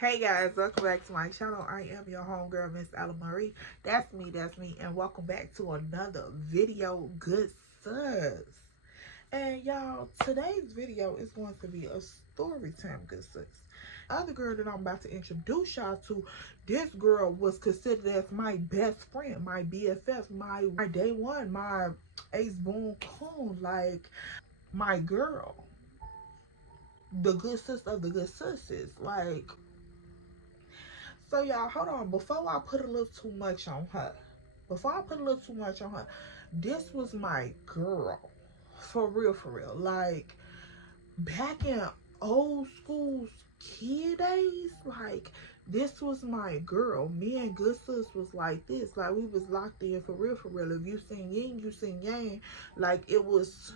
Hey guys, welcome back to my channel. I am your homegirl, Miss Ella Marie. That's me, and welcome back to another video, good sis. And y'all, today's video is going to be a story time, good sis. Other girl that I'm about to introduce y'all to, this girl was considered as my best friend, my BFF, my day one, my ace boon coon, like my girl, the good sis of the good sisters, like. So y'all, hold on. Before I put a little too much on her, this was my girl. For real. Like, back in old school kid days, like, this was my girl. Me and good sis was like this. Like, we was locked in for real. If you sing yin, you sing yang. Like, it was,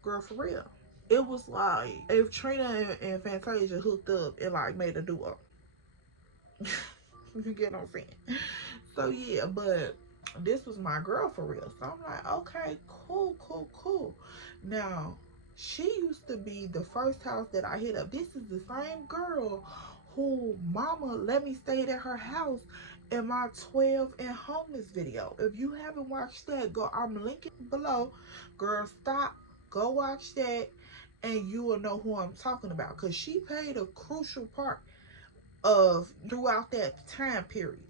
girl, for real. It was like, if Trina and Fantasia hooked up and, like, made a duo. You get what I'm saying? So yeah, but this was my girl for real. So I'm like, okay, cool. Now, she used to be the first house that I hit up. This is the same girl who mama let me stay at her house in my 12 and homeless video. If you haven't watched that, go, I'm linking below. Girl, stop, go watch that, and you will know who I'm talking about, because she played a crucial part of throughout that time period.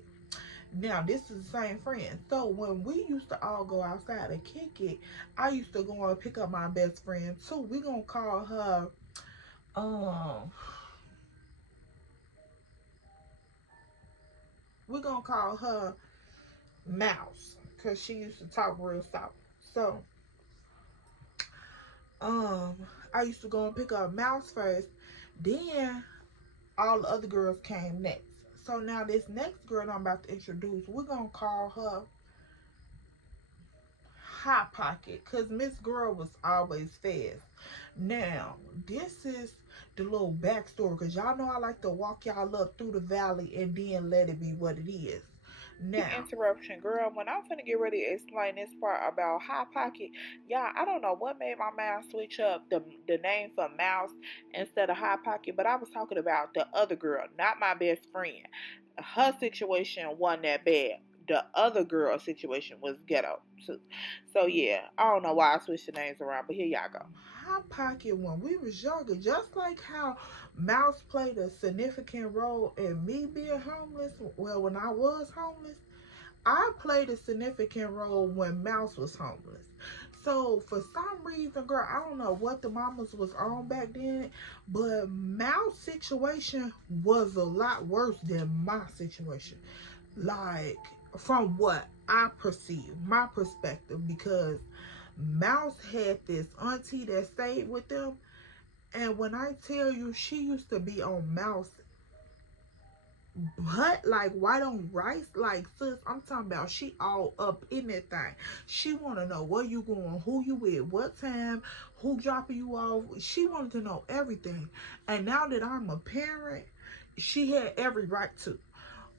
Now, this is the same friend. So when we used to all go outside and kick it, I used to go and pick up my best friend too. We gonna call her we're gonna call her Mouse, because she used to talk real soft. So I used to go and pick up Mouse first, then all the other girls came next. So now this next girl I'm about to introduce, we're gonna call her Hot Pocket, because Miss Girl was always fast. Now, this is the little backstory, because y'all know I like to walk y'all up through the valley and then let it be what it is. Now, interruption, girl, when I'm finna get ready to explain this part about Hot Pocket, y'all, I don't know what made my mind switch up the name for Mouse instead of Hot Pocket, but I was talking about the other girl, not my best friend. Her situation wasn't that bad. The other girl situation was ghetto. So yeah, I don't know why I switched the names around, but here y'all go. Hot Pocket, when we was younger, just like how Mouse played a significant role in me being homeless, well, when I was homeless, I played a significant role when Mouse was homeless. So for some reason, girl, I don't know what the mamas was on back then, but Mouse situation was a lot worse than my situation. Like, from what I perceive, my perspective, because Mouse had this auntie that stayed with them, and when I tell you, she used to be on Mouse butt like white on rice. Like, sis, I'm talking about she all up in that thing. She want to know where you going, who you with, what time, who dropping you off. She wanted to know everything. And now that I'm a parent, she had every right to.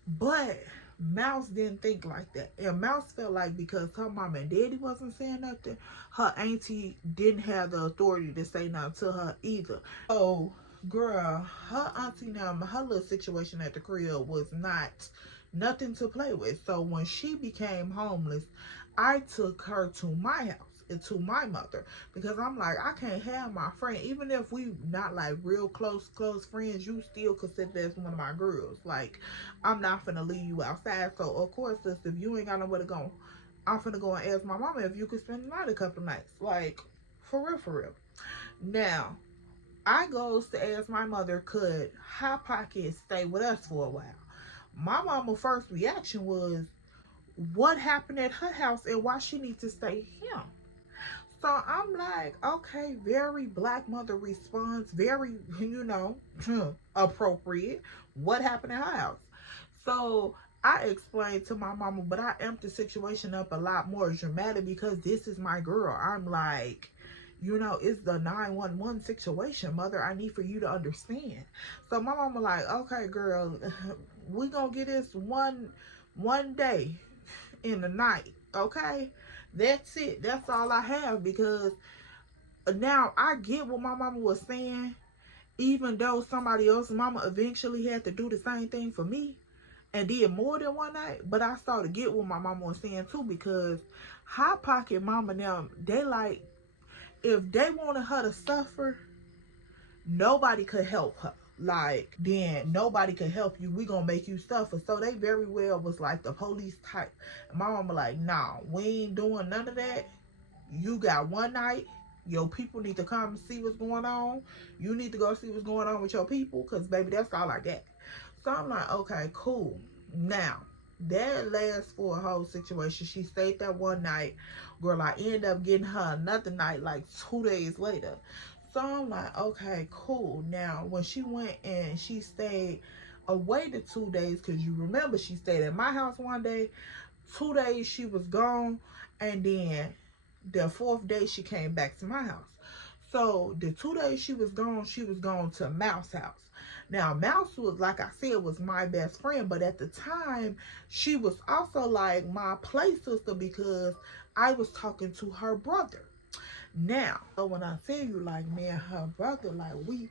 But Mouse didn't think like that. And Mouse felt like because her mom and daddy wasn't saying nothing, her auntie didn't have the authority to say nothing to her either. So, girl, her auntie now, her little situation at the crib was not nothing to play with. So when she became homeless, I took her to my house and to my mother, because I'm like, I can't have my friend, even if we not like real close friends, you still consider as one of my girls. Like, I'm not finna leave you outside. So of course, sis, if you ain't got nowhere to go, I'm finna go and ask my mama if you could spend the night a couple nights. Like, for real. Now, I goes to ask my mother, could Hot Pocket stay with us for a while? My mama first reaction was, what happened at her house and why she needs to stay here? So I'm like, okay, very black mother response, very, appropriate. What happened at her house? So I explained to my mama, but I amped the situation up a lot more dramatic, because this is my girl. I'm like, it's the 911 situation, mother. I need for you to understand. So my mama like, okay, girl, we gonna get this one day in the night, okay? That's it. That's all I have, because now I get what my mama was saying. even though somebody else's mama eventually had to do the same thing for me and did more than one night. But I started to get what my mama was saying too, because hot pocket mama now, they like, if they wanted her to suffer, nobody could help her. Like, then nobody could help you. We gonna make you suffer. So they very well was like the police type. And my mama like, nah, we ain't doing none of that. You got one night. Your people need to come and see what's going on. You need to go see what's going on with your people, because baby, that's all I got. So I'm like, okay, cool. Now, that lasts for a whole situation. She stayed there one night. Girl, I ended up getting her another night like 2 days later. So I'm like, okay, cool. Now, when she went and she stayed away the 2 days, because you remember she stayed at my house one day, 2 days she was gone, and then the 4th day she came back to my house. So the 2 days she was gone to Mouse house. Now Mouse was, like I said, was my best friend, but at the time she was also like my play sister, because I was talking to her brother. Now, so when I tell you, like, man, her brother, like, we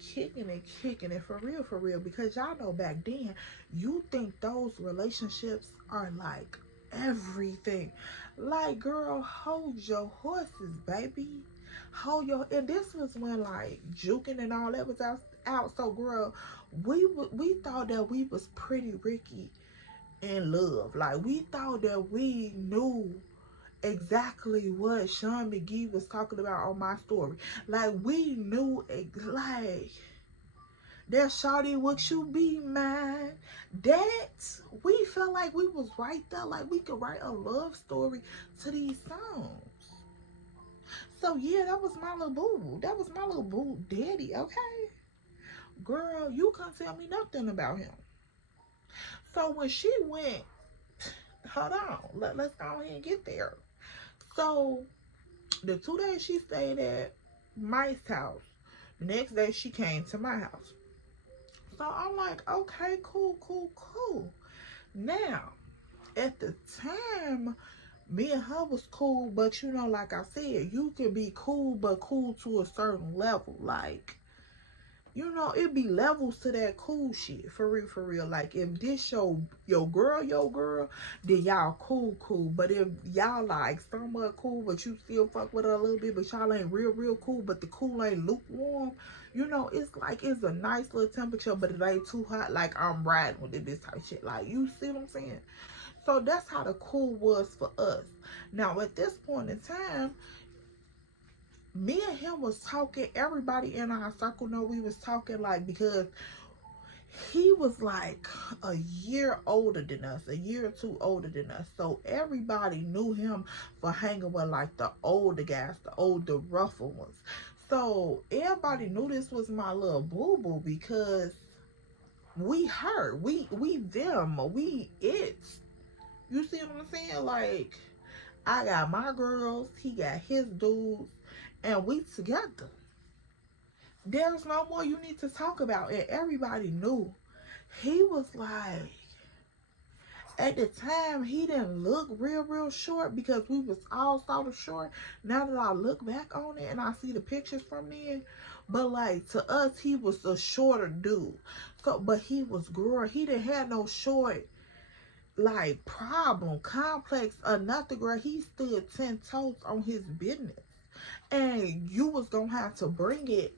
kicking it for real, because y'all know back then, you think those relationships are like everything. Like, girl, hold your horses, baby. Hold your, and this was when like juking and all that was out. So girl, we thought that we was pretty Ricky in love. Like, we thought that we knew exactly what Sean McGee was talking about on my story. Like, we knew, like, that shawty, would you be mine? That, we felt like we was right there. Like, we could write a love story to these songs. So yeah, that was my little boo. That was my little boo daddy, okay? Girl, you couldn't tell me nothing about him. So when she went, hold on, let's go ahead and get there. So the 2 days she stayed at Mike's house, the next day she came to my house. So I'm like, okay, cool. Now, at the time, me and her was cool, but you know, like I said, you can be cool, but cool to a certain level. Like, you know, it be levels to that cool shit. For real. Like, if this your girl, then y'all cool. But if y'all like somewhat cool, but you still fuck with her a little bit, but y'all ain't real cool, but the cool ain't lukewarm, you know, it's like, it's a nice little temperature, but it ain't too hot. Like, I'm riding with this type of shit. Like, you see what I'm saying? So that's how the cool was for us. Now, at this point in time, me and him was talking. Everybody in our circle know we was talking, like, because he was like a year older than us, a year or two older than us. So everybody knew him for hanging with like the older guys, the older, rougher ones. So everybody knew this was my little boo-boo, because we her, we them, we it. You see what I'm saying? Like, I got my girls, he got his dudes, and we together. There's no more you need to talk about. And everybody knew. He was like, at the time, he didn't look real short, because we was all sort of short. Now that I look back on it and I see the pictures from then, but like, to us, he was a shorter dude. So, but he was growing. He didn't have no short like problem, complex, or nothing, girl. He stood 10 toes on his business. And you was gonna have to bring it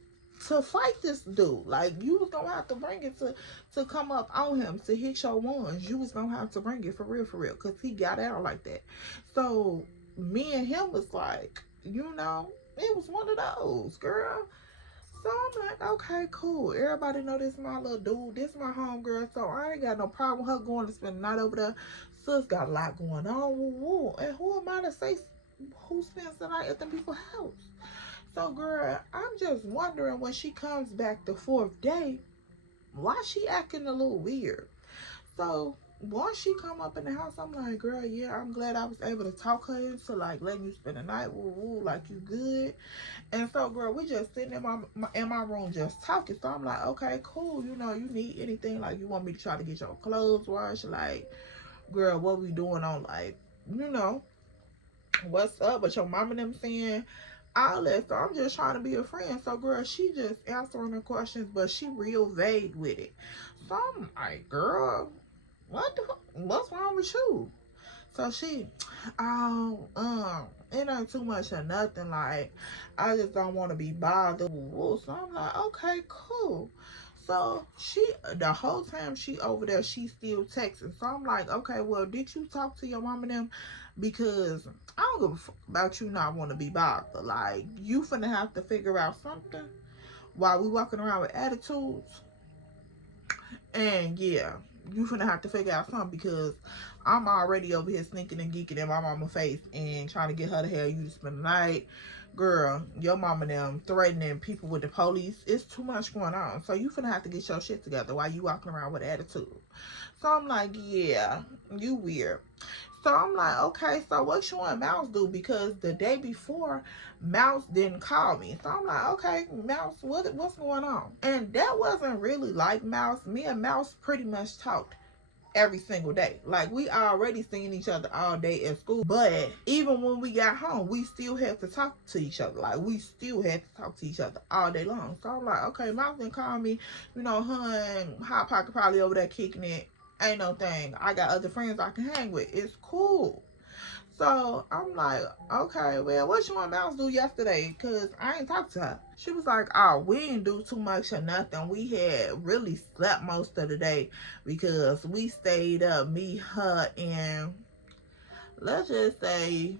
to fight this dude. Like, you was gonna have to bring it to come up on him, to hit your ones. You was gonna have to bring it for real, because he got out like that. So me and him was like, you know, it was one of those, girl. So I'm like, okay, cool. Everybody know this my little dude. This my homegirl. So I ain't got no problem with her going to spend the night over there. Sis got a lot going on. Woo. And who am I to say who spends the night at them people's house? So, girl, I'm just wondering, when she comes back the 4th day, why she acting a little weird? So once she come up in the house, I'm like, girl, yeah, I'm glad I was able to talk her into like letting you spend the night. Woo, like, you good. And so, girl, we just sitting in my room just talking. So I'm like, okay, cool. You know, you need anything, like, you want me to try to get your clothes washed? Like, girl, what we doing on, like, you know, what's up? But your mom and them saying, all that. So I'm just trying to be a friend. So girl, she just answering the questions, but she real vague with it. So I'm like, girl, what's wrong with you? So she, oh, it ain't too much or nothing. Like, I just don't want to be bothered. So I'm like, okay, cool. So she, the whole time she over there, she still texting. So I'm like, okay, well, did you talk to your mom and them? Because I don't give a fuck about you not want to be bothered. Like, you finna have to figure out something while we walking around with attitudes. And yeah, you finna have to figure out something, because I'm already over here sneaking and geeking in my mama's face and trying to get her to hell you to spend the night. Girl, your mama and them threatening people with the police. It's too much going on. So you finna have to get your shit together while you walking around with attitude. So I'm like, yeah, you weird. So I'm like, okay, so what you and Mouse do? Because the day before, Mouse didn't call me. So I'm like, okay, Mouse, what's going on? And that wasn't really like Mouse. Me and Mouse pretty much talked every single day. Like, we already seen each other all day at school. But even when we got home, we still had to talk to each other. Like, we still had to talk to each other all day long. So I'm like, okay, Mouse didn't call me. You know, her and Hot Pocket probably over there kicking it. Ain't no thing. I got other friends I can hang with. It's cool. So I'm like, okay, well, what you and Mouse do yesterday? Because I ain't talked to her. She was like, oh, we didn't do too much or nothing. We had really slept most of the day because we stayed up, me, her, and let's just say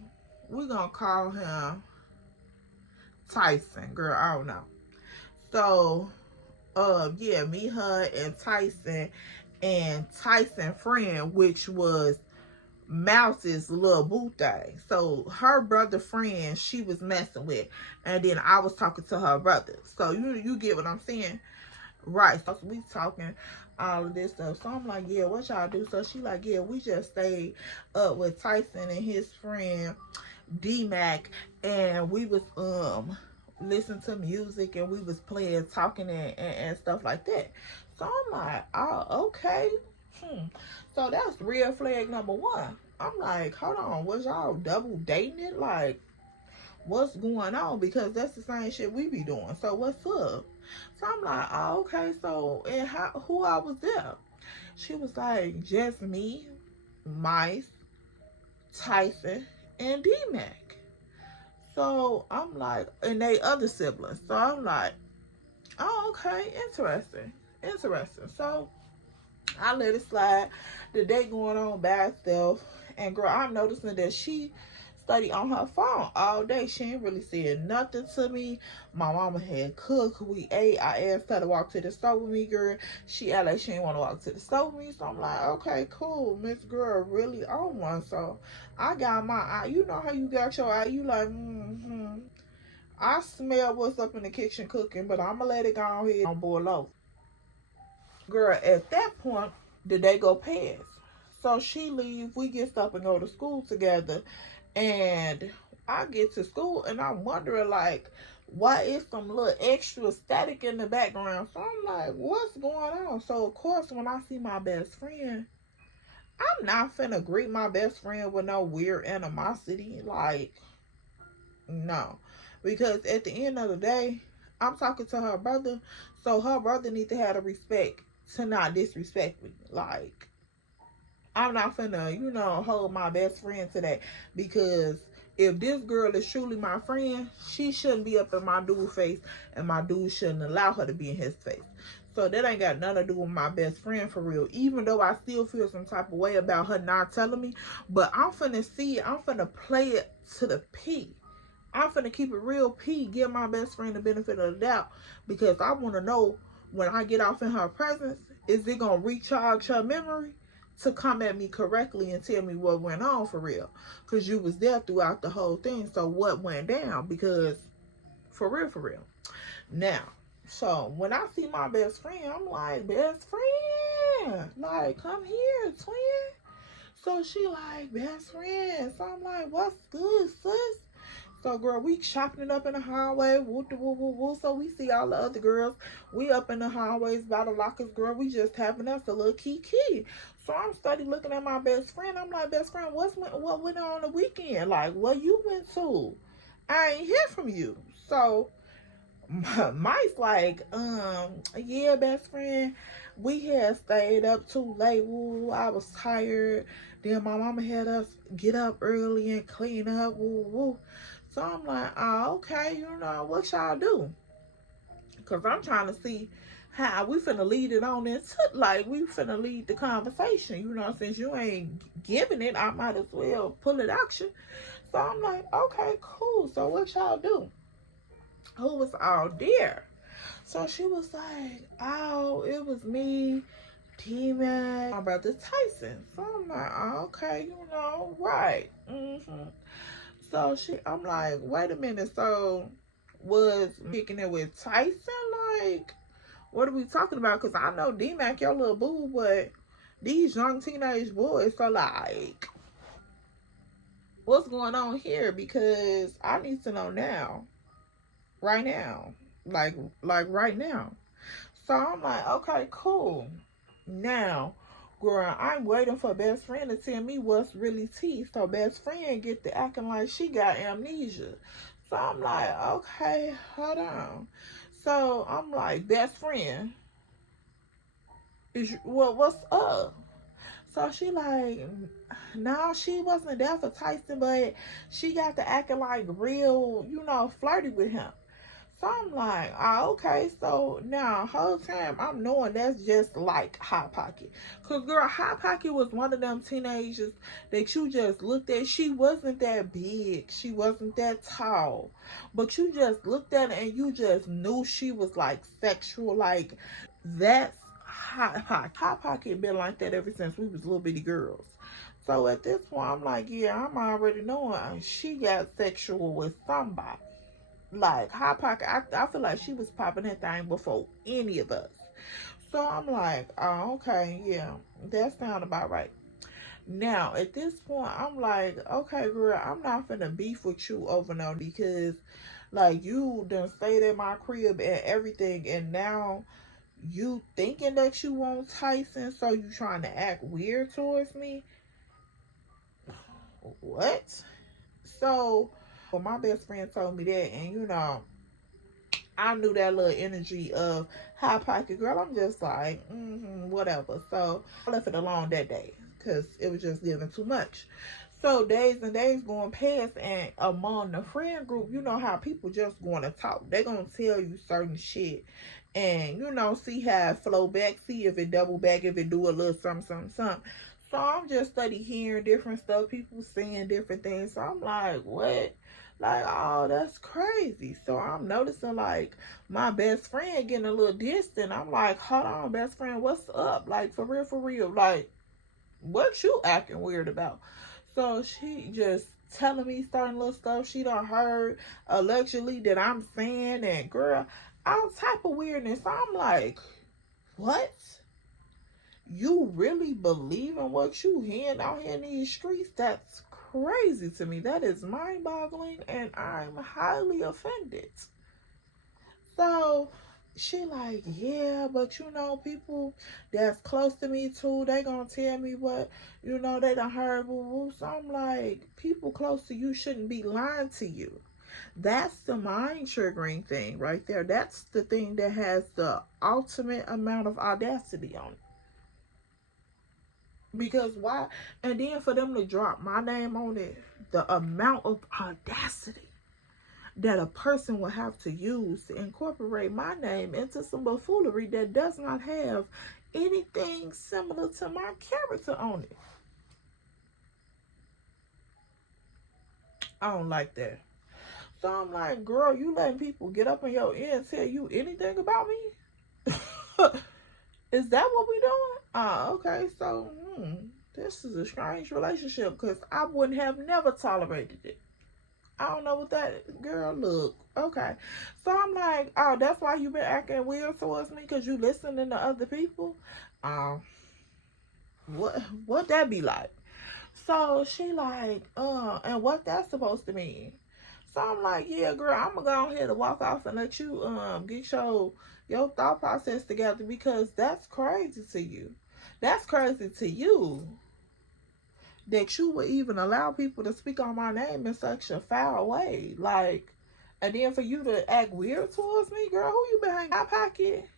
we're going to call him Tyson. Girl, I don't know. So, yeah, me, her, and Tyson friend, which was Mouse's little boo thing. So her brother friend she was messing with, and then I was talking to her brother. So you get what I'm saying, right? So we talking all of this stuff. So I'm like, yeah, what y'all do? So she like, yeah, we just stayed up with Tyson and his friend D-Mac, and we was listening to music, and we was playing, talking, and stuff like that. So I'm like, oh, okay. So that's real flag number one. I'm like, hold on, was y'all double dating it? Like, what's going on? Because that's the same shit we be doing. So what's up? So I'm like, oh, okay. So, and who I was there? She was like, just me, Mice, Tyson, and D-Mac. So I'm like, and they other siblings. So I'm like, oh, okay, interesting. So I let it slide. The day going on by itself. And girl, I'm noticing that she studied on her phone all day. She ain't really said nothing to me. My mama had cooked. We ate. I asked her to walk to the store with me, girl. She act like she didn't want to walk to the store with me. So I'm like, okay, cool. Miss Girl really on one. So I got my eye. You know how you got your eye. You like, I smell what's up in the kitchen cooking, but I'm going to let it go ahead and boil over. Girl, at that point, the day go past. So she leave, we get up and go to school together. And I get to school and I'm wondering, like, why is some little extra static in the background? So I'm like, what's going on? So of course, when I see my best friend, I'm not finna greet my best friend with no weird animosity. Like, no. Because at the end of the day, I'm talking to her brother. So her brother needs to have the respect to not disrespect me. Like, I'm not finna, you know, hold my best friend to that. Because if this girl is truly my friend, she shouldn't be up in my dude's face, and my dude shouldn't allow her to be in his face. So that ain't got nothing to do with my best friend for real. Even though I still feel some type of way about her not telling me. But I'm finna see it. I'm finna play it to the P. I'm finna keep it real P. Give my best friend the benefit of the doubt. Because I want to know, when I get off in her presence, is it going to recharge her memory to come at me correctly and tell me what went on for real? Because you was there throughout the whole thing. So what went down? Because for real. Now, so when I see my best friend, I'm like, best friend, like, come here, twin. So she like, best friend. So I'm like, what's good, sis? So, girl, we chopping it up in the hallway. Woo. So we see all the other girls. We up in the hallways by the lockers, girl. We just having us a little kiki. So I'm steady looking at my best friend. I'm like, best friend, what went on the weekend? Like, what you went to? I ain't hear from you. So Mike's like, yeah, best friend, we had stayed up too late. Woo, I was tired. Then my mama had us get up early and clean up. Woo, woo. So I'm like, oh, okay, you know, what y'all do? Because I'm trying to see how we finna lead it on into, like, we finna lead the conversation. You know, since you ain't giving it, I might as well pull it out you. So I'm like, okay, cool. So what y'all do? Who was all there? So she was like, oh, it was me, T-Mac, my brother Tyson. So I'm like, oh, okay, you know, right. So I'm like, wait a minute. So was kicking it with Tyson? Like, what are we talking about? Because I know D-Mac, your little boo, but these young teenage boys, so like, what's going on here? Because I need to know now. Right now. Like right now. So I'm like, okay, cool. Now, girl, I'm waiting for best friend to tell me what's really tea. So best friend get to acting like she got amnesia. So I'm like, okay, hold on. So I'm like, best friend, what's up? So she like, no, she wasn't there for Tyson, but she got to acting like real, you know, flirty with him. So I'm like, oh, okay. So now, whole time I'm knowing that's just like Hot Pocket. Because, girl, Hot Pocket was one of them teenagers that you just looked at. She wasn't that big. She wasn't that tall. But you just looked at her and you just knew she was like sexual. Like, that's Hot Pocket. Hot Pocket been like that ever since we was little bitty girls. So at this point, I'm like, yeah, I'm already knowing she got sexual with somebody. Like, Hot Pocket, I feel like she was popping that thing before any of us. So I'm like, oh, okay, yeah, that sound about right. Now, at this point, I'm like, okay, girl, I'm not finna beef with you over now because, like, you done stayed at my crib and everything, and now you thinking that you want Tyson, so you trying to act weird towards me? What? So, well, my best friend told me that, and you know, I knew that little energy of Hot Pocket, girl. I'm just like, whatever. So I left it alone that day because it was just giving too much. So days and days going past, and among the friend group, you know how people just going to talk. They're going to tell you certain shit. And, you know, see how it flow back. See if it double back, if it do a little something. So I'm just study hearing different stuff. People saying different things. So I'm like, what? Like, oh, that's crazy. So I'm noticing, like, my best friend getting a little distant. I'm like, hold on, best friend, what's up? Like, for real. Like, what you acting weird about? So she just telling me certain little stuff she done heard allegedly that I'm saying. And, girl, all type of weirdness. I'm like, what? You really believe in what you hearing out here in these streets? That's crazy to me. That is mind-boggling, and I'm highly offended. So she like, yeah, but you know, people that's close to me too, they gonna tell me what, you know, they done heard. So I'm like, people close to you shouldn't be lying to you. That's the mind triggering thing right there. That's the thing that has the ultimate amount of audacity on it. Because why? And then for them to drop my name on it, the amount of audacity that a person will have to use to incorporate my name into some buffoonery that does not have anything similar to my character on it. I don't like that. So I'm like, girl, you letting people get up in your ear and tell you anything about me? Is that what we doing? Okay, so this is a strange relationship because I wouldn't have never tolerated it. I don't know what that girl look. Okay. So I'm like, oh, that's why you been acting weird towards me because you listening to other people? What that be like? So she like, and what that's supposed to mean? So I'm like, yeah, girl, I'm gonna go ahead and walk off and let you get your thought process together because that's crazy to you. That's crazy to you. that you would even allow people to speak on my name in such a foul way. Like, and then for you to act weird towards me, girl, who you been hanging out pocket?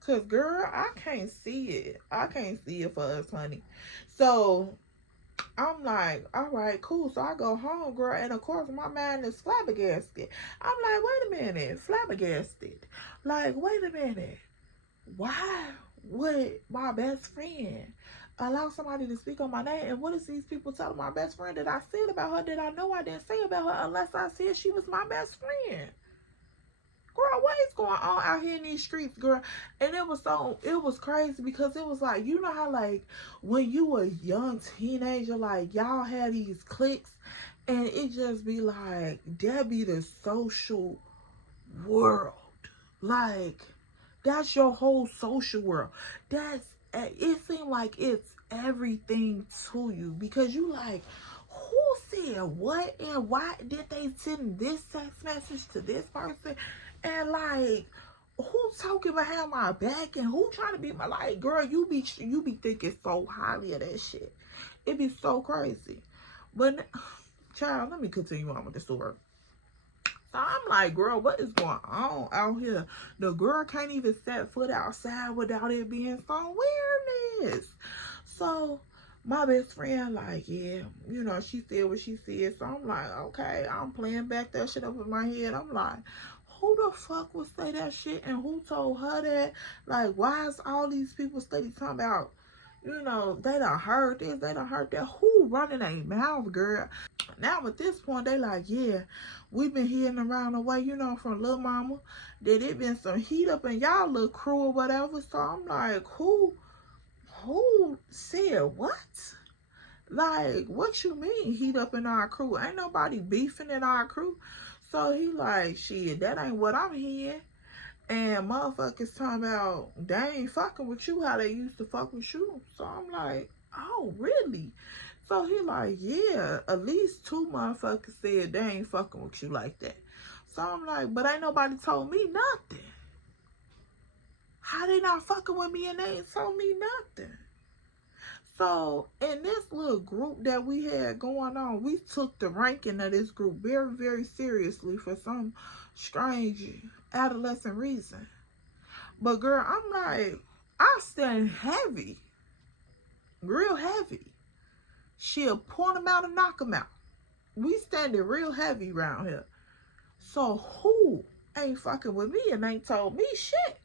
Cause girl, I can't see it. I can't see it for us, honey. So I'm like, all right, cool. So I go home, girl, and of course my mind is flabbergasted. I'm like, wait a minute, flabbergasted. Like, wait a minute. Why would my best friend allow somebody to speak on my name? And what is these people telling my best friend that I said about her that I know I didn't say about her unless I said she was my best friend? Girl, what is going on out here in these streets, girl? And it was crazy because it was like, you know how like when you were a young teenager, like y'all had these cliques and it just be like, that be the social world. Like, that's your whole social world. It seemed like it's everything to you because you like, who said what and why did they send this text message to this person? And like, who's talking behind my back and who trying to be my, like, girl, you be thinking so highly of that shit. It be so crazy. But child, let me continue on with the story. So I'm like, girl, what is going on out here? The girl can't even set foot outside without it being some weirdness. So my best friend, like, yeah, you know, she said what she said. So I'm like, okay, I'm playing back that shit up in my head. I'm like, who the fuck would say that shit and who told her that? Like, why is all these people steady talking about, you know, they done heard this, they done heard that? Who running their mouth, girl? Now at this point, they like, yeah, we've been hearing around the way, you know, from Lil Mama, that it been some heat up in y'all little crew or whatever. So I'm like, who said what? Like, what you mean heat up in our crew? Ain't nobody beefing in our crew. So he like, shit, that ain't what I'm hearing. And motherfuckers talking about they ain't fucking with you how they used to fuck with you. So I'm like, oh, really? So he like, yeah, at least 2 motherfuckers said they ain't fucking with you like that. So I'm like, but ain't nobody told me nothing. How they not fucking with me and they ain't told me nothing? So in this little group that we had going on, we took the ranking of this group very, very seriously for some strange adolescent reason. But girl, I'm like, I stand heavy, real heavy. She'll point them out and knock them out. We standing real heavy around here. So who ain't fucking with me and ain't told me shit?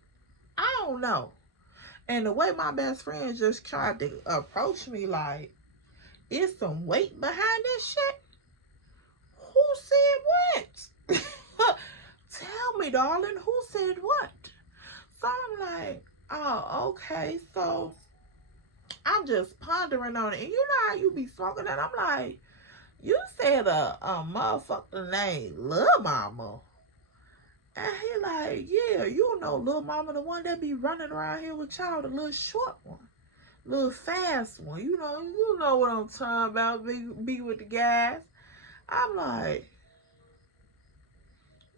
I don't know. And the way my best friend just tried to approach me, like, is some weight behind this shit? Who said what? Tell me, darling, who said what? So I'm like, oh, okay. So I'm just pondering on it. And you know how you be smoking that? I'm like, you said a motherfucker named Lil Mama. And he like, yeah, you know Lil Mama, the one that be running around here with y'all, the little short one. Little fast one. You know what I'm talking about, be with the guys. I'm like,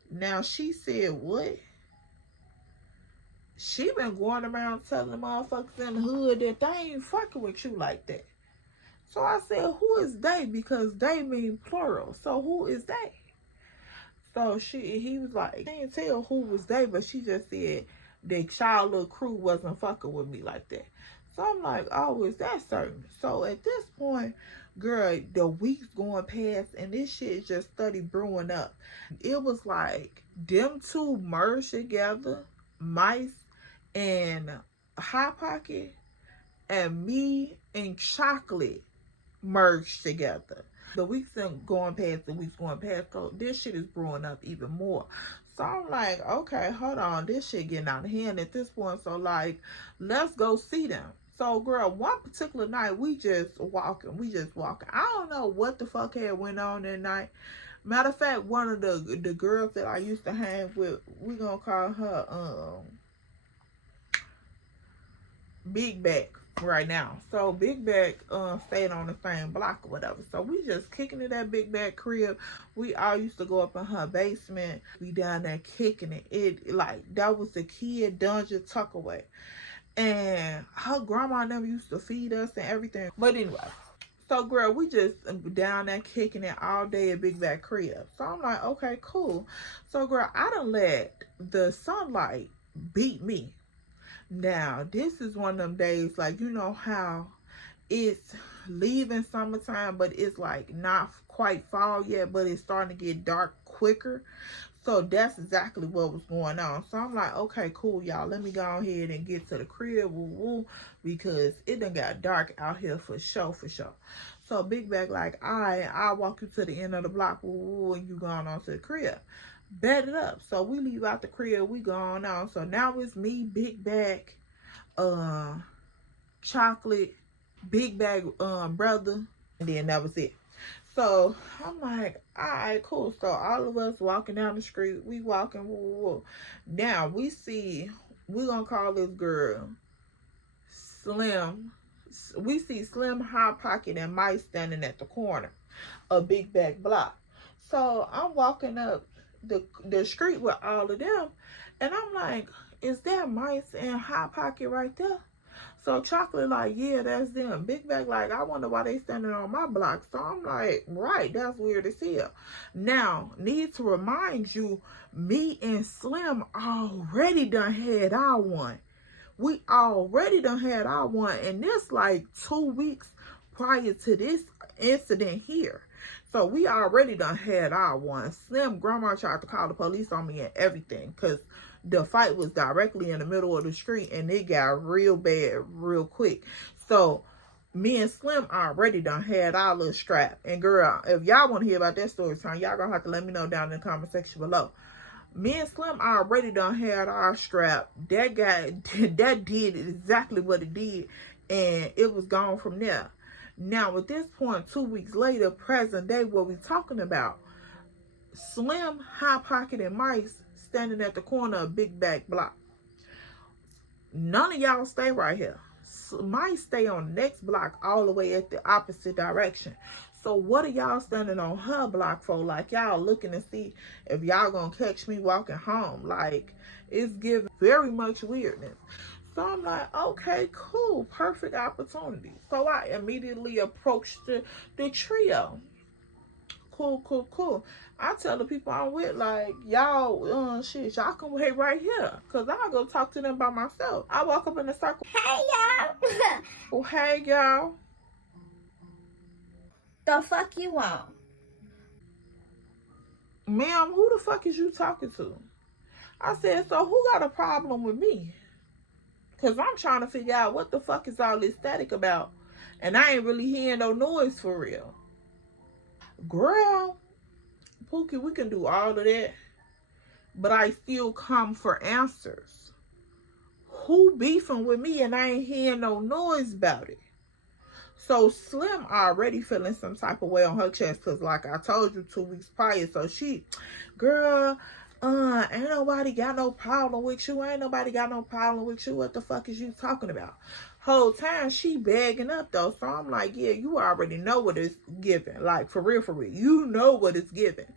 now she said what? She been going around telling the motherfuckers in the hood that they ain't fucking with you like that. So I said, who is they? Because they mean plural. So who is they? So he was like, I didn't tell who was they, but she just said the child little crew wasn't fucking with me like that. So I'm like, oh, is that certain? So at this point, girl, the weeks going past and this shit just started brewing up. It was like them two merged together, Mice and Hot Pocket, and me and Chocolate merged together. The weeks going past, so this shit is brewing up even more. So I'm like, okay, hold on, this shit getting out of hand at this point. So like, let's go see them. So girl, one particular night we just walking. I don't know what the fuck had went on that night. Matter of fact, one of the girls that I used to hang with, we gonna call her Big Back right now. So Big Back stayed on the same block or whatever. So we just kicking it at Big Back crib. We all used to go up in her basement. We down there kicking it. It like that was the kid dungeon tuck away. And her grandma never used to feed us and everything. But anyway, So, girl, we just down there kicking it all day at Big Back Crib. So, I'm like, okay, cool. So, girl, I done let the sunlight beat me. Now, this is one of them days, like, you know how it's leaving summertime, but it's like not quite fall yet, but it's starting to get dark quicker. So that's exactly what was going on. So I'm like, okay, cool, y'all. Let me go ahead and get to the crib, woo-woo, because it done got dark out here for sure, for sure. So Big Bag like, I'll walk you to the end of the block, woo-woo, and you going on to the crib. Bet it up. So we leave out the crib, we going on. So now it's me, Big Bag, Chocolate, Big Bag brother, and then that was it. So I'm like, all right, cool. So all of us walking down the street, we walking. Woo, woo. Now we see, we're gonna call this girl Slim. We see Slim, Hot Pocket, and Mike standing at the corner of Big Bag Block. So I'm walking up the street with all of them, and I'm like, is that Mice and Hot Pocket right there? So Chocolate like, yeah, that's them. Big Bag like, I wonder why they standing on my block. So I'm like, right, that's weird as hell. Now, need to remind you, me and Slim already done had our one. We already done had our one. And this like 2 weeks prior to this incident here. So we already done had our one. Slim grandma tried to call the police on me and everything, because the fight was directly in the middle of the street and it got real bad real quick. So me and Slim already done had our little strap. And girl, if y'all want to hear about that story time, y'all gonna have to let me know down in the comment section below. Me and Slim already done had our strap. That guy, that did exactly what it did, and it was gone from there. Now at this point, 2 weeks later, present day, what we talking about? Slim, Hot Pocket, and Mice standing at the corner of Big Bag Block. None of y'all stay right here. Mice stay on the next block all the way at the opposite direction. So what are y'all standing on her block for? Like, y'all looking to see if y'all gonna catch me walking home. Like, it's giving very much weirdness. So I'm like, okay, cool, perfect opportunity. So I immediately approached the trio. Cool. I tell the people I'm with, like, y'all, shit, y'all can wait right here, because I'll go talk to them by myself. I walk up in the circle. Hey, y'all. Oh, hey, y'all. The fuck you want? Ma'am, who the fuck is you talking to? I said, so who got a problem with me? Because I'm trying to figure out what the fuck is all this static about. And I ain't really hearing no noise for real. Girl, Pookie, we can do all of that, but I still come for answers. Who beefing with me and I ain't hearing no noise about it? So Slim already feeling some type of way on her chest, because like I told you 2 weeks prior, so she, girl, ain't nobody got no problem with you. Ain't nobody got no problem with you. What the fuck is you talking about? Whole time she begging up though. So I'm like, yeah, you already know what it's giving. Like, for real. You know what it's giving.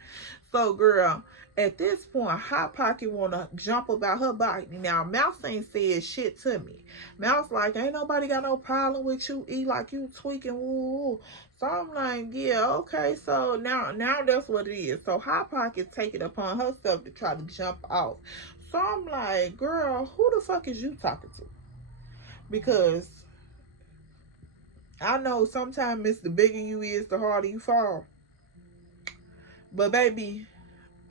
So girl, at this point, Hot Pocket wanna jump about her bike. Now Mouse ain't said shit to me. Mouse like, ain't nobody got no problem with you. E like, you tweaking, woo. So I'm like, yeah, okay. So now that's what it is. So Hot Pocket take it upon herself to try to jump off. So I'm like, girl, who the fuck is you talking to? Because I know sometimes it's the bigger you is, the harder you fall. But baby,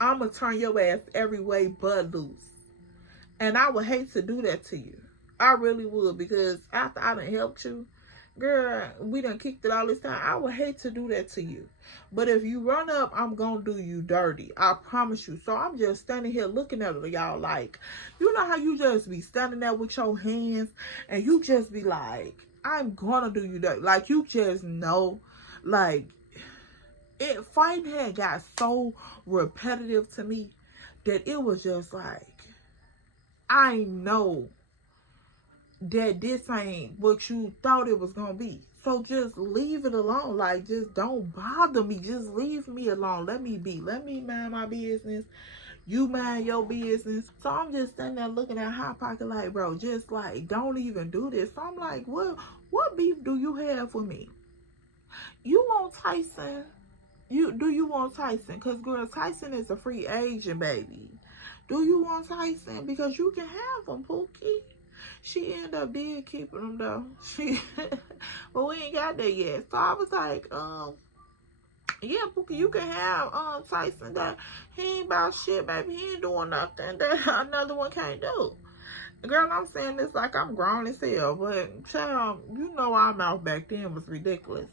I'ma turn your ass every way but loose. And I would hate to do that to you. I really would, because after I done helped you, girl, we done kicked it all this time. I would hate to do that to you. But if you run up, I'm gonna do you dirty. I promise you. So I'm just standing here looking at y'all like, you know how you just be standing there with your hands and you just be like, I'm gonna do you dirty. Like, you just know, like, fighting had got so repetitive to me that it was just like, I know that this ain't what you thought it was gonna be. So just leave it alone. Like, just don't bother me. Just leave me alone. Let me be. Let me mind my business. You mind your business. So I'm just standing there looking at Hot Pocket like, bro, just like, don't even do this. So I'm like, what beef do you have with me? You want Tyson? Do you want Tyson? Because girl, Tyson is a free agent, baby. Do you want Tyson? Because you can have him, Pookie. She ended up did keeping him though. But we ain't got there yet. So I was like, yeah, Pookie, you can have Tyson. That he ain't about shit, baby. He ain't doing nothing that another one can't do. Girl, I'm saying this like I'm grown as hell, but child, you know our mouth back then was ridiculous.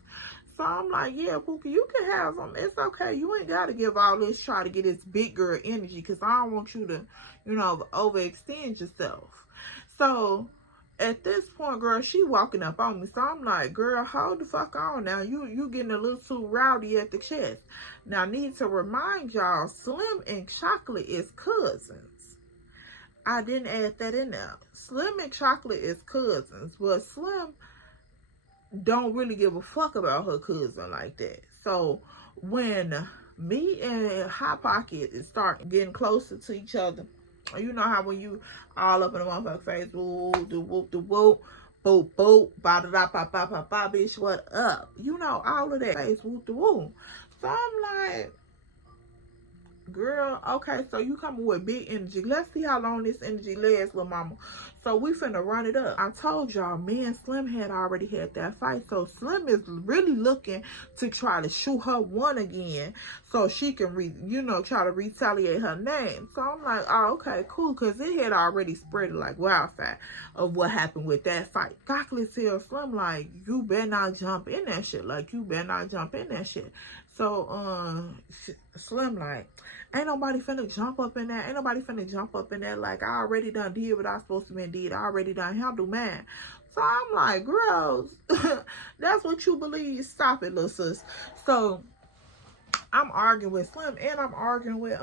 So I'm like, yeah, Pookie, you can have them. It's okay. You ain't got to give all this, try to get this big girl energy, because I don't want you to, you know, overextend yourself. So at this point, girl, she walking up on me. So I'm like, girl, hold the fuck on now. You getting a little too rowdy at the chest. Now, I need to remind y'all, Slim and Chocolate is cousins. I didn't add that in there. Slim and Chocolate is cousins. But Slim don't really give a fuck about her cousin like that. So when me and Hot Pocket start getting closer to each other, you know how when you all up in the motherfucking face, woo, the whoop, boop, boop, ba da da ba ba ba ba, bitch, what up? You know, all of that face, whoop, the woo. So I'm like, girl, okay, so you coming with big energy. Let's see how long this energy lasts, little mama. So we finna run it up. I told y'all, me and Slim had already had that fight. So Slim is really looking to try to shoot her one again so she can, try to retaliate her name. So I'm like, oh, okay, cool. Because it had already spread like wildfire of what happened with that fight. Chocolate tells Slim, like, you better not jump in that shit. Like, you better not jump in that shit. So, Slim like, ain't nobody finna jump up in that. Ain't nobody finna jump up in that. Like, I already done did what I supposed to be did. I already done handled man. So I'm like, girls, that's what you believe. Stop it, little sis. So I'm arguing with Slim and I'm arguing with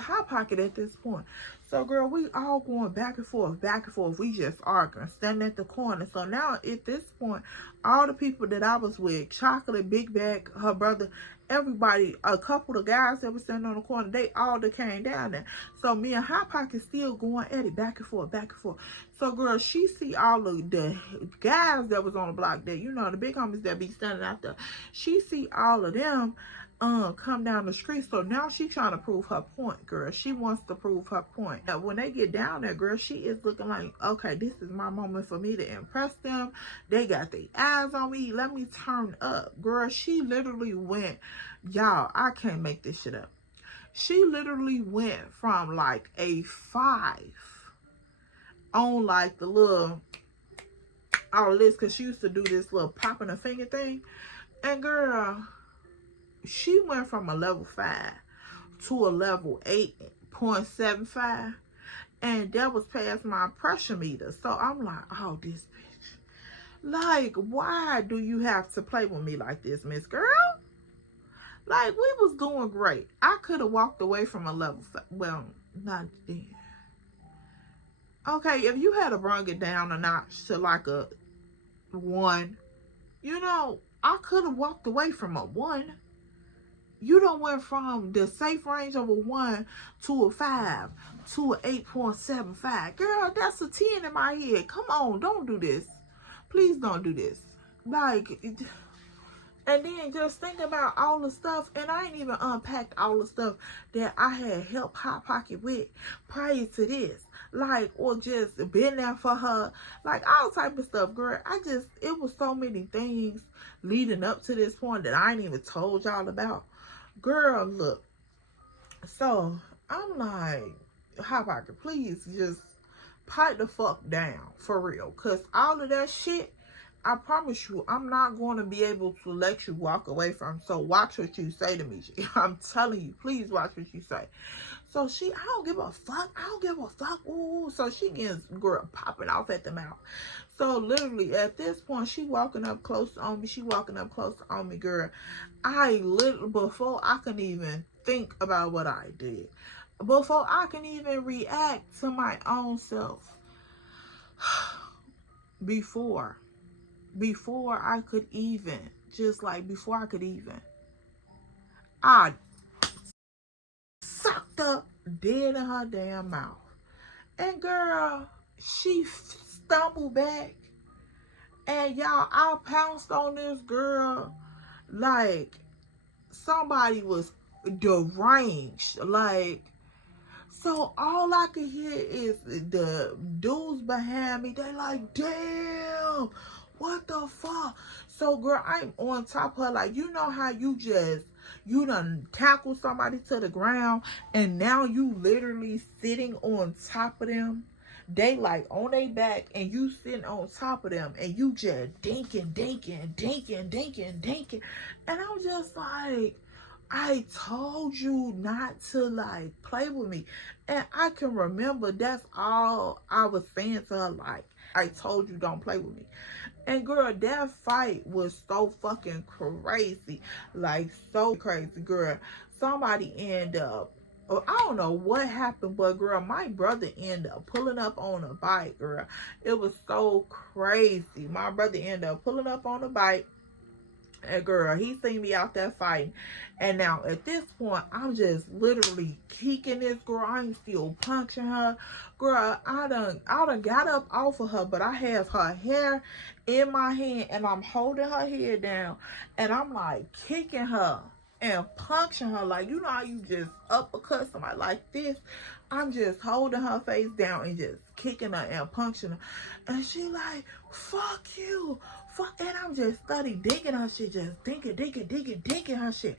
Hot Pocket at this point. So girl, we all going back and forth, back and forth. We just arguing, standing at the corner. So now at this point, all the people that I was with, Chocolate, Big Bag, her brother, everybody, a couple of guys that were standing on the corner, they all came down there. So me and Hot Pocket still going at it, back and forth, back and forth. So girl, she see all of the guys that was on the block there, you know, the big homies that be standing out there. She see all of them come down the street. So now she trying to prove her point, girl. She wants to prove her point. Now, when they get down there, girl, she is looking like, okay, this is my moment for me to impress them. They got their eyes on me. Let me turn up. Girl, she literally went, y'all, I can't make this shit up. She literally went from like a 5 on like the little, all this, because she used to do this little popping a finger thing. And girl, she went from a level 5 to a level 8.75, and that was past my pressure meter. So I'm like, oh, this bitch, like, why do you have to play with me like this, Miss Girl? Like, we was doing great. I could have walked away from a level 5. Well, not then. Okay, if you had to bring it down a notch to like a 1, you know, I could have walked away from a 1. You done went from the safe range of a 1 to a 5 to an 8.75. Girl, that's a 10 in my head. Come on, don't do this. Please don't do this. Like, and then just think about all the stuff, and I ain't even unpacked all the stuff that I had helped Hot Pocket with prior to this. Like, or just been there for her. Like, all type of stuff, girl. It was so many things leading up to this point that I ain't even told y'all about. Girl, look. So, I'm like, Hot Pocket, please just pipe the fuck down. For real. Because all of that shit, I promise you, I'm not going to be able to let you walk away from. So, watch what you say to me. I'm telling you, please watch what you say. So, I don't give a fuck. I don't give a fuck. Ooh. So, she gets, girl, popping off at the mouth. So, literally, at this point, she walking up close on me. She walking up close on me, girl. Before I can even think about what I did, before I can even react to my own self, before I could even, I sucked up dead in her damn mouth. And girl, she stumbled back. And y'all, I pounced on this girl. like somebody was deranged. Like, so all I could hear is the dudes behind me. They like, damn, what the fuck? So girl, I'm on top of her. Like, you know how you done tackle somebody to the ground and now you literally sitting on top of them. They like on their back and you sitting on top of them and you just dinking. And I'm just like, I told you not to like play with me. And I can remember that's all I was saying to her, like, I told you don't play with me. And girl, that fight was so fucking crazy. Like, so crazy, girl. Somebody ended up, I don't know what happened, but girl, my brother ended up pulling up on a bike, girl. It was so crazy. My brother ended up pulling up on a bike. And girl, he seen me out there fighting. And now at this point, I'm just literally kicking this girl. I'm still punching her. Girl, I done got up off of her, but I have her hair in my hand and I'm holding her head down and I'm like kicking her and punching her. Like, you know how you just uppercut somebody like this? I'm just holding her face down and just kicking her and punching her. And she like, fuck you. Fuck. And I'm just study digging her shit. Just digging her shit.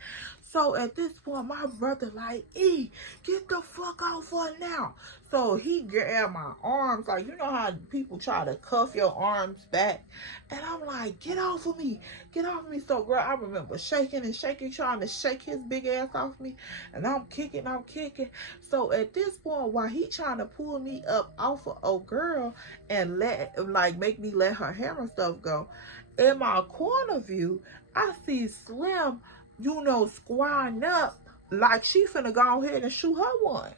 So at this point, my brother like, E, get the fuck off her now. So he grabbed my arms. Like, you know how people try to cuff your arms back? And I'm like, get off of me. Get off of me. So, girl, I remember shaking, trying to shake his big ass off me. And I'm kicking. So at this point, while he trying to pull me up off of old girl and make me let her hair and stuff go, in my corner view, I see Slim, you know, squaring up like she finna go ahead and shoot her one.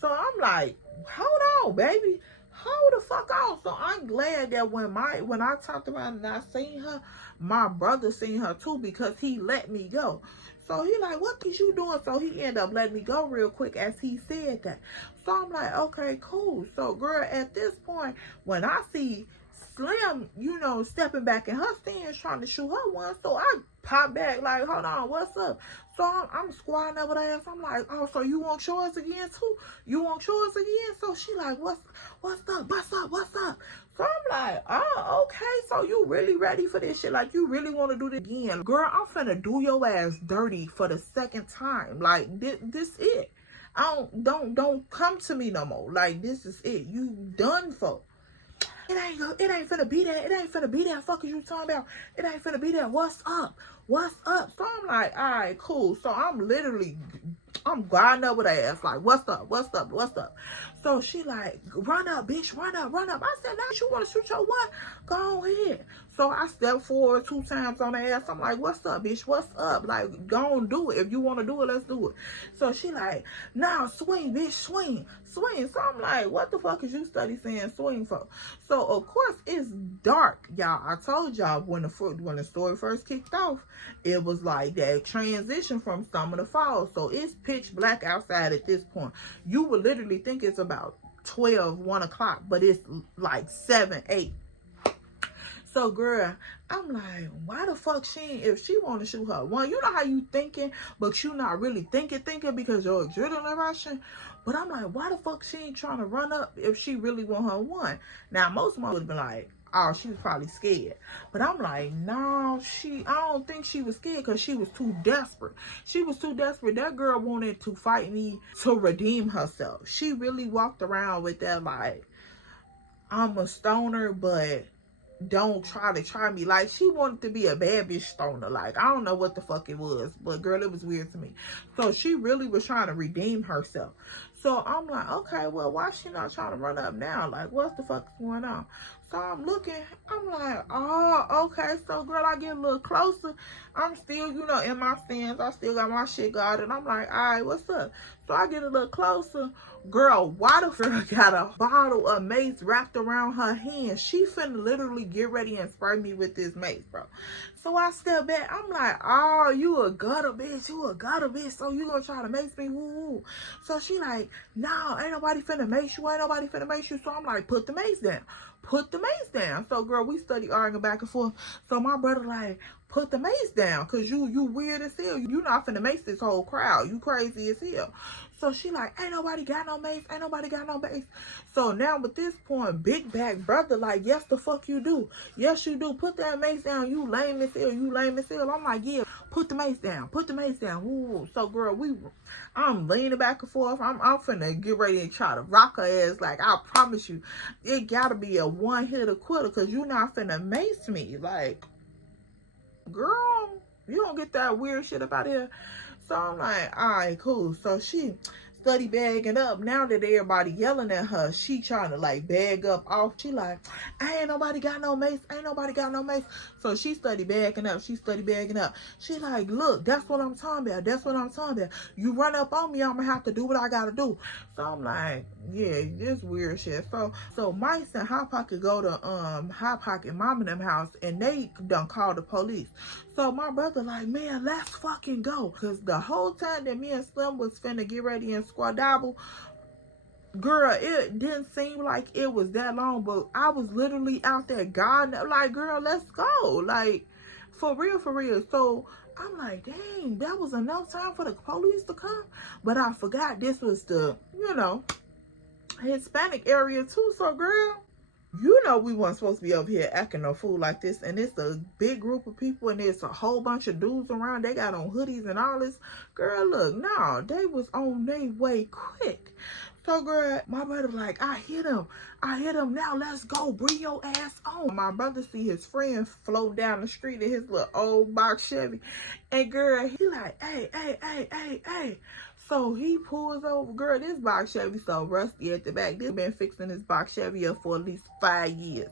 So I'm like, hold on, baby. Hold the fuck on. So I'm glad that when I talked about it and I seen her, my brother seen her too because he let me go. So he like, what is you doing? So he ended up letting me go real quick as he said that. So I'm like, okay, cool. So girl, at this point, when I see Slim, you know, stepping back in her stance trying to shoot her one, so I pop back like, hold on, what's up? So I'm squatting over there ass. I'm like, oh, so you want yours again too? You want yours again? So she like, what's up? So I'm like, oh, okay, so you really ready for this shit? Like, you really want to do this again? Girl, I'm finna do your ass dirty for the second time. Like, this it. Don't come to me no more. Like, this is it. You done for. It ain't finna be that. It ain't finna be that. Fuck is you talking about? It ain't finna be that. What's up? So I'm like, all right, cool. So I'm guarding up with her ass. Like, what's up? So she like, run up, bitch, run up. I said, now you want to shoot your what? Go ahead. So I stepped forward 2 times on her ass. I'm like, what's up, bitch? What's up? Like, go on, do it. If you want to do it, let's do it. So she like, now swing, bitch, swing. So I'm like, what the fuck is you study saying swing for? So of course it's dark, y'all. I told y'all when the story first kicked off, it was like that transition from summer to fall. So it's pitch black outside at this point. You would literally think it's about 1 o'clock, but it's like 7, 8. So girl, I'm like, why the fuck if she want to shoot her one, you know how you thinking, but you not really thinking because your adrenaline rushing. But I'm like, why the fuck she ain't trying to run up if she really want her one? Now, most of them would have been like, oh, she was probably scared. But I'm like, no, I don't think she was scared because she was too desperate. That girl wanted to fight me to redeem herself. She really walked around with that like, I'm a stoner, but don't try me. Like, she wanted to be a bad bitch stoner. Like, I don't know what the fuck it was, but girl, it was weird to me. So she really was trying to redeem herself. So I'm like, okay, well, why she not trying to run up now? Like, what's the fuck going on? So I'm looking, I'm like, oh, okay. So girl, I get a little closer. I'm still, you know, in my stance. I still got my shit guarded. I'm like, all right, what's up? So I get a little closer. Girl, why the fuck got a bottle of mace wrapped around her hand? She finna literally get ready and spray me with this mace, bro. So I step back. I'm like, oh, you a gutter bitch. So you gonna try to mace me? Woo. So she like, no, ain't nobody finna mace you. So I'm like, put the mace down. put the mace down. So, girl, we study arguing back and forth. So, my brother like, put the mace down, because you weird as hell. You not finna mace this whole crowd. You crazy as hell. So, she like, ain't nobody got no mace. Ain't nobody got no mace. So, now with this point, big back brother like, yes, the fuck you do. Yes, you do. Put that mace down. You lame as hell. You lame as hell. I'm like, yeah, put the mace down. Put the mace down. Ooh. So, girl, I'm leaning back and forth. I'm finna get ready and try to rock her ass. Like, I promise you, it gotta be a one-hitter quitter, because you not finna mace me. Like, girl, you don't get that weird shit up out here. So I'm like, all right, cool. So she study bagging up. Now that everybody yelling at her, she trying to like bag up off. She like, ain't nobody got no mace. Ain't nobody got no mace. So she study bagging up. She study bagging up. She like, look, that's what I'm talking about. That's what I'm talking about. You run up on me, I'm gonna have to do what I gotta do. So I'm like, yeah, this weird shit. So Mice and Hot Pocket go to Hot Pocket mom and them house, and they done call the police. So my brother like, man, let's fucking go. Cause the whole time that me and Slim was finna get ready and squadable, girl, it didn't seem like it was that long, but I was literally out there, God, like, girl, let's go. Like, for real, for real. So I'm like, dang, that was enough time for the police to come. But I forgot this was the, you know, Hispanic area too. So, girl, you know we weren't supposed to be over here acting no fool like this, and it's a big group of people, and there's a whole bunch of dudes around. They got on hoodies and all this. Girl, look, no, they was on their way quick. So, girl, my brother like, I hit him. Now let's go. Bring your ass on. My brother see his friend float down the street in his little old box Chevy, and girl, he like, hey. So he pulls over. Girl, this box Chevy so rusty at the back. This been fixing this box Chevy up for at least 5 years.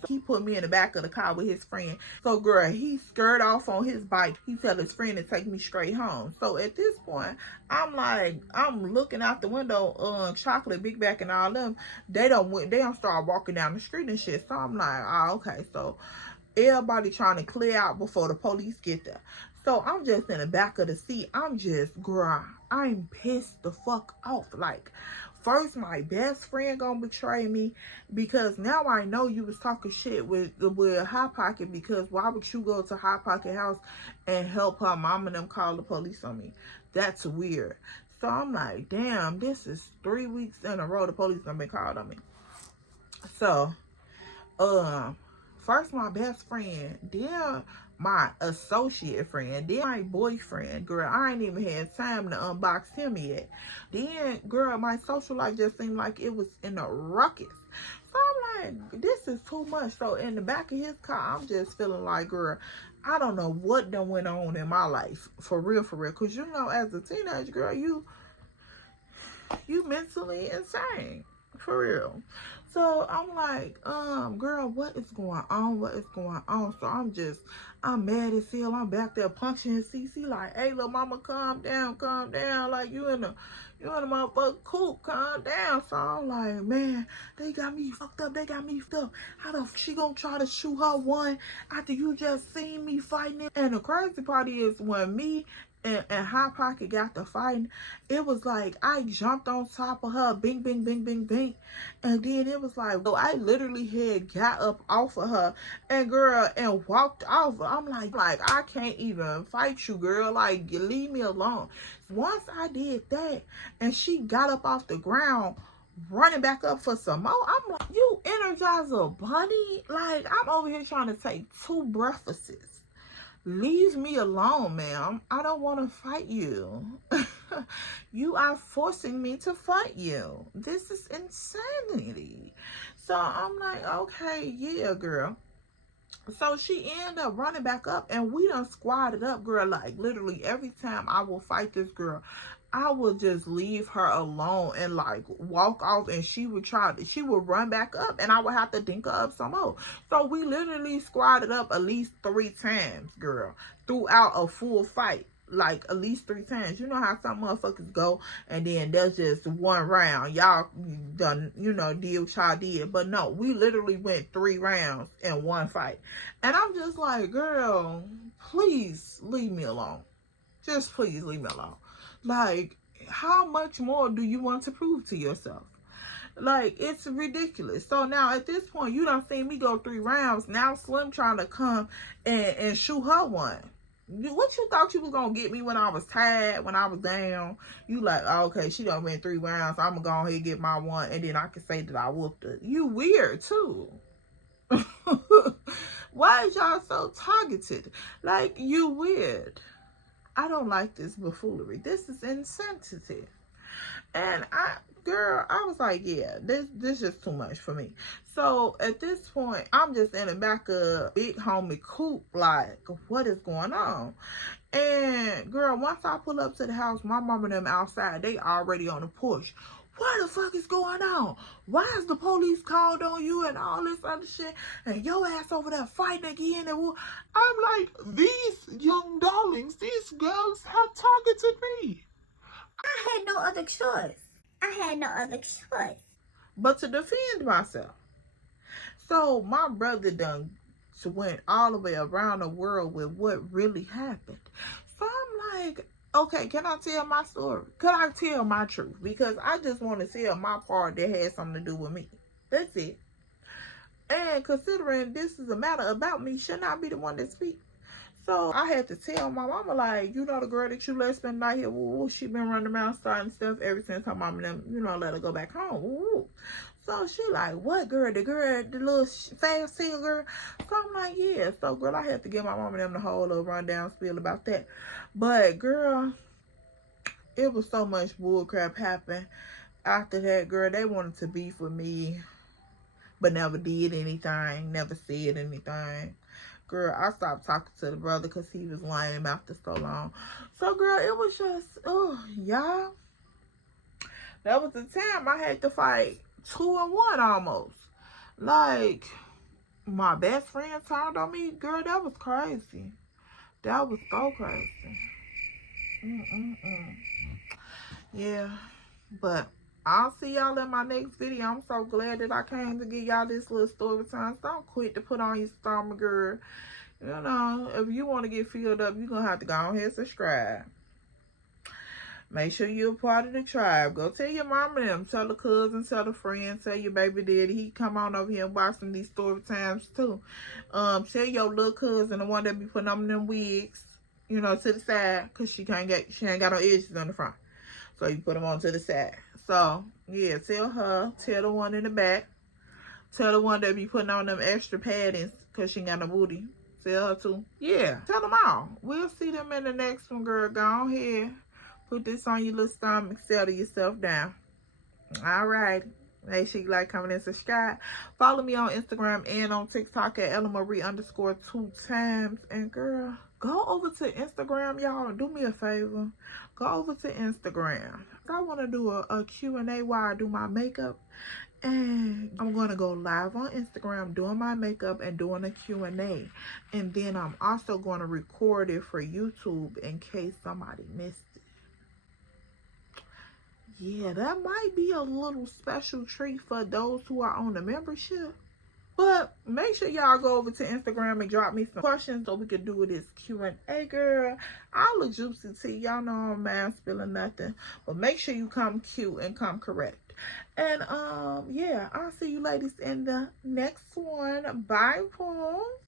So he put me in the back of the car with his friend. So, girl, he skirt off on his bike. He tell his friend to take me straight home. So at this point, I'm like, I'm looking out the window, Chocolate, Big Back, and all them. They don't start walking down the street and shit. So I'm like, oh, okay. So everybody trying to clear out before the police get there. So I'm just in the back of the seat. I'm just, girl, I'm pissed the fuck off. Like, first, my best friend gonna betray me, because now I know you was talking shit with Hot Pocket, because why would you go to Hot Pocket house and help her mom and them call the police on me? That's weird. So I'm like, damn, this is 3 weeks in a row the police gonna be called on me. So, first my best friend, then my associate friend, then my boyfriend. Girl, I ain't even had time to unbox him yet. Then, girl, my social life just seemed like it was in a ruckus. So I'm like, this is too much. So in the back of his car, I'm just feeling like, girl, I don't know what done went on in my life. For real, for real. Because, you know, as a teenage girl, you mentally insane. For real. So I'm like, girl, what is going on? What is going on? So I'm mad as hell. I'm back there punching CC like, hey, little mama, calm down. Like, you in the motherfucking coop, calm down. So I'm like, man, they got me fucked up. How the she gonna try to shoot her one after you just seen me fighting it? And the crazy part is, when me and Hot Pocket got to fighting, it was like I jumped on top of her, bing, bing, bing, bing, bing. And then it was like, well, I literally had got up off of her and, girl, and walked off. I'm like, I can't even fight you, girl. Like, you leave me alone. Once I did that, and she got up off the ground, running back up for some more, I'm like, you Energizer Bunny? Like, I'm over here trying to take 2 breakfasts. Leave me alone, ma'am. I don't want to fight you. You are forcing me to fight you. This is insanity. So I'm like, okay, yeah, girl. So she ended up running back up, and we done squatted up, girl. Like, literally every time I will fight this girl, I would just leave her alone and like walk off, and she would run back up, and I would have to dink her up some more. So we literally squatted up at least 3 times, girl, throughout a full fight. Like, at least 3 times. You know how some motherfuckers go, and then there's just one round. Y'all done, you know, did what y'all did. But no, we literally went 3 rounds in one fight. And I'm just like, girl, please leave me alone. Just please leave me alone. Like, how much more do you want to prove to yourself? Like, it's ridiculous. So now at this point, you done seen me go 3 rounds. Now Slim trying to come and shoot her one. What you thought you was gonna get me when I was tired, when I was down? You like, oh, okay, she done went 3 rounds. I'm gonna go ahead and get my one, and then I can say that I whooped her. You weird too. Why is y'all so targeted? Like, you weird. I don't like this buffoonery. This is insensitive. And girl, I was like, yeah, this is too much for me. So at this point, I'm just in the back of big homie coupe, like, what is going on? And girl, once I pull up to the house, my mom and them outside, they already on the porch. What the fuck is going on? Why is the police called on you and all this other shit? And your ass over there fighting again. And I'm like, these young darlings, these girls have targeted me. I had no other choice. I had no other choice but to defend myself. So my brother done went all the way around the world with what really happened. So I'm like, okay, can I tell my story? Can I tell my truth? Because I just want to tell my part that had something to do with me. That's it. And considering this is a matter about me, shouldn't I be the one that speaks? So I had to tell my mama, like, you know, the girl that you let spend the night here, woo, she been running around starting stuff ever since her mama and them, you know, let her go back home. Woo. So she like, what girl? The girl, the little fast tail girl? So I'm like, yeah. So girl, I had to give my mama and them the whole little rundown spiel about that. But girl, it was so much bullcrap happen. After that, girl, they wanted to beef with me, but never did anything, never said anything. Girl, I stopped talking to the brother because he was lying after so long. So, girl, it was just, oh, y'all. That was the time I had to fight 2 and 1 almost. Like, my best friend turned on me. Girl, that was crazy. That was so crazy. Yeah, but I'll see y'all in my next video. I'm so glad that I came to give y'all this little story time. So don't quit to put on your stomach, girl. You know, if you want to get filled up, you're going to have to go ahead and subscribe. Make sure you're a part of the tribe. Go tell your mama and them. Tell the cousins, tell the friends, tell your baby daddy. He come on over here and watch some of these story times too. Tell your little cousin, the one that be putting on them wigs, you know, to the side. Because she ain't got no edges on the front. So you put them on to the side. So, yeah, tell her. Tell the one in the back. Tell the one that be putting on them extra paddings because she ain't got no booty. Tell her too. Yeah, tell them all. We'll see them in the next one, girl. Go ahead. Put this on your little stomach. Settle yourself down. All right. Make sure you like, comment, and subscribe. Follow me on Instagram and on TikTok at EllaMarie_2 And, girl, go over to Instagram, y'all, and do me a favor. Go over to Instagram. I want to do a Q&A while I do my makeup. And I'm going to go live on Instagram doing my makeup and doing a Q&A. And then I'm also going to record it for YouTube in case somebody missed it. Yeah, that might be a little special treat for those who are on the membership. But make sure y'all go over to Instagram and drop me some questions so we can do this Q&A, girl. I'll look juicy tea. Y'all know I'm man spilling nothing. But make sure you come cute and come correct. And, yeah, I'll see you ladies in the next one. Bye, Paul.